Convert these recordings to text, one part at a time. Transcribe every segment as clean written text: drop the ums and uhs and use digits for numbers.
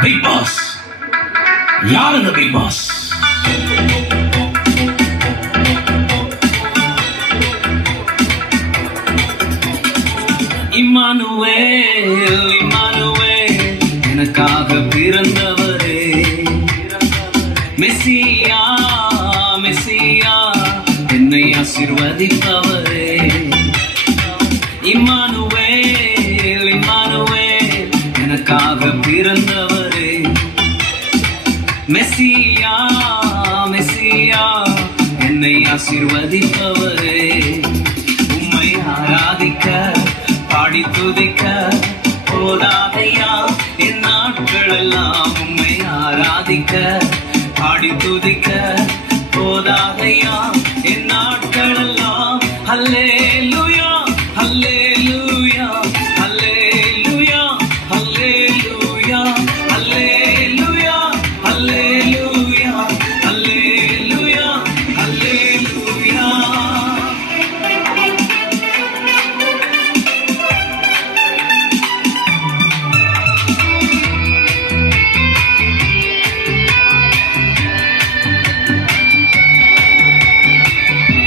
Big pass. யார் அந்த big pass? Emmanuel, Emmanuel, எனக்காக பிறந்தவரே. மெசியா, மெசியா, என்னை ஆசீர்வதிப்பவரே. இம்மானுவேல், இம்மானுவேல், எனக்காக பிறந்தவரே. மெசியா, மெசியா, என்னை ஆசீர்வதிப்பவரே. உம்மை ஆராதிக்க பாடி துதிக்க போதாதையா என் நாட்கள் எல்லாம். உம்மை ஆராதிக்க பாடி துதிக்க போதாதையா என் நாட்கள் எல்லாம். அல்லேலூயா, அல்லேலூயா, அல்லேலூயா, அல்லேலூயா, அல்லேலூயா, அல்லேலூயா, அல்லேலூயா, அல்லேலூயா.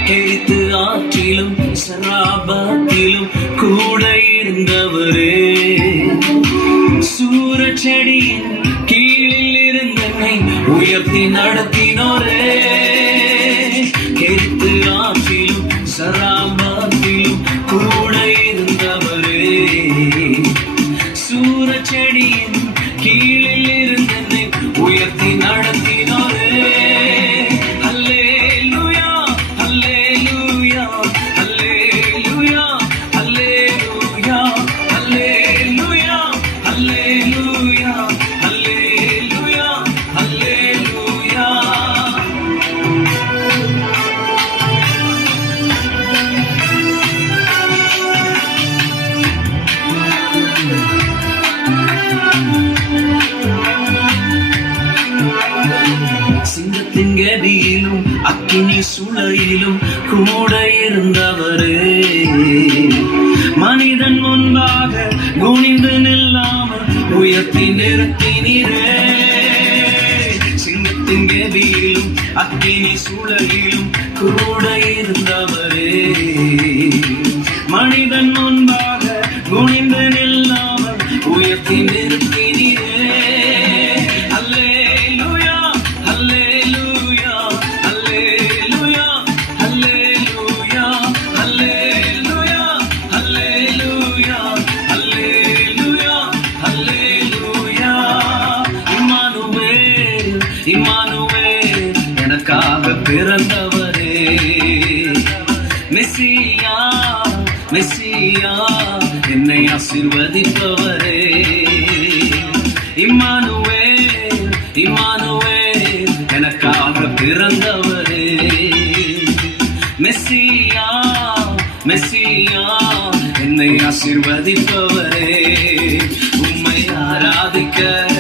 எரித்து ஆற்றிலும் சராபத்திலும் கூட இருந்தவரே. சூரச்செடியின் கீழில் இருந்தனை உயர்த்தி நடத்தினோரே. எரித்து ஆற்றிலும் சராபத்திலும் கூட இருந்தவரே. சூரச்செடியின் கீழில் இருந்தனை உயர்த்தி நடத்தினோரே. சிங்கத்தின் கதியிலும் அக்கினி சுளையிலும் கூட இருந்தவரே. மனிதன் முன்பாக குனிந்து நில்லாமல் உயர்த்தி நிறுத்தினீரே. சிங்கத்தின் கதியிலும் அக்கினி சுளையிலும் கூட இருந்தவரே. மனிதன் முன்பாக குனிந்து நில்லாமல் உயர்த்தி நிறுத்தினீரே. இம்மானுவேல், எனக்காக பிறந்தவரே. மெசியா, மெசியா, என்னை ஆசீர்வதிப்பவரே. இம்மானுவேல், இம்மானுவேல், எனக்காக பிறந்தவரே. மெசியா, மெசியா, என்னை ஆசீர்வதிப்பவரே. உம்மை ஆராதிக்க